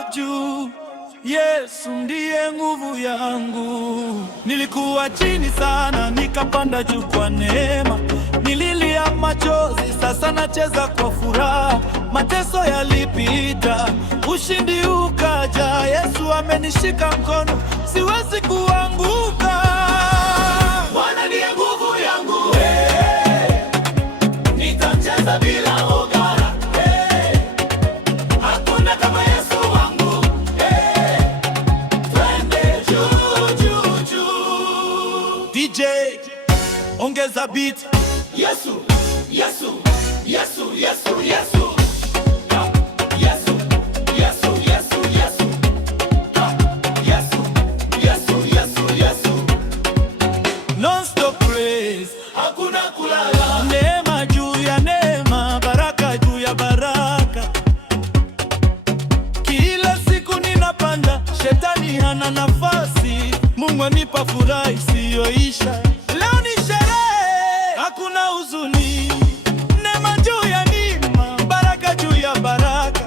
mikono juu, Yesu ndiye nguvu yangu. Nilikuwa chini sana, nikapanda juu kwa neema. Nililia machozi, sasa nacheza kwa furaha. Mateso yalipita, ushindi ukaja. Yesu amenishika mkono, siwezi kuanguka. Bwana ndiye nguvu yangu, nitacheza bila woga. Hakuna kama Yesu wangu, twende juu juu juu. DJ, ongeza beat. Yesu, Yesu, Yesu, Yesu, Yesu. Yesu, Yesu, Yesu, Yesu. Yesu, Yesu, Yesu, Yesu. Non-stop praise, hakuna kulala. Neema juu ya neema, baraka juu ya baraka. Kila siku ninapanda, shetani hana nafasi. Mungu anipa furaha isiyoisha. Leo ni sherehe, hakuna huzuni. Neema juu ya neema, baraka juu ya baraka.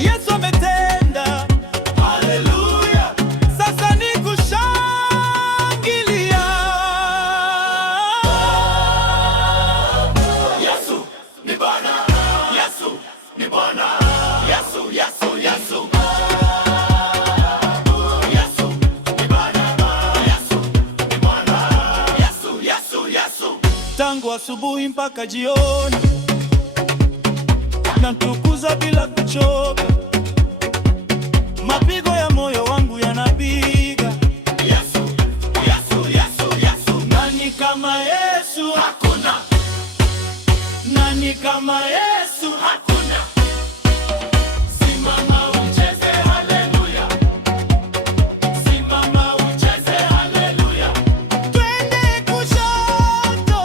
Yesu ametenda, haleluya. Sasa ni kushangilia. Yesu ni Bwana, Yesu ni Bwana, Yesu, Yesu, Yesu. Tangu asubuhi mpaka jioni, namtukuza bila kuchoka. Mapigo ya moyo wangu yanapiga. Yesu, Yesu, Yesu, Yesu. Nani kama Yesu? Hakuna. Nani kama Yesu? Hakuna. Simama ucheze haleluya. Simama ucheze haleluya. Twende kushoto,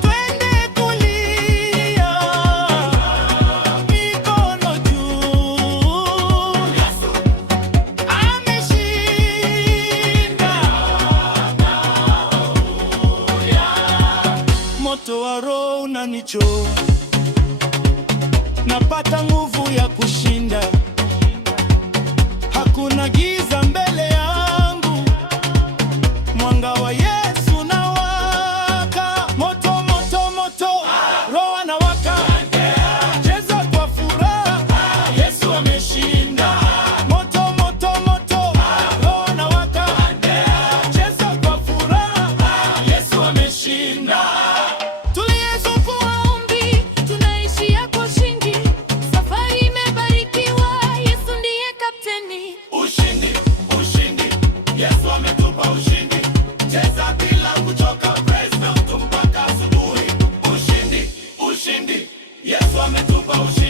twende kulia, mikono juu. Yesu ameshinda. Moto wa Roho unanichoma, napata nguvu ya kushinda. Hakuna giza mbele yangu, mwanga wa Yesu unawaka. Moto, moto, moto, Roho anawaka. Cheza kwa furaha, Yesu ameshinda. Moto, moto, moto, Roho anawaka. Cheza kwa furaha, Yesu ameshinda. Tuliyezungua ombi, tunaishia kwa ushindi. Safari imebarikiwa, Yesu ndiye kapteni. Ushindi, ushindi, Yesu ametupa ushindi. Cheza bila kuchoka, praise na mpaka asubuhi. Ushindi, ushindi, Yesu ametupa ushindi.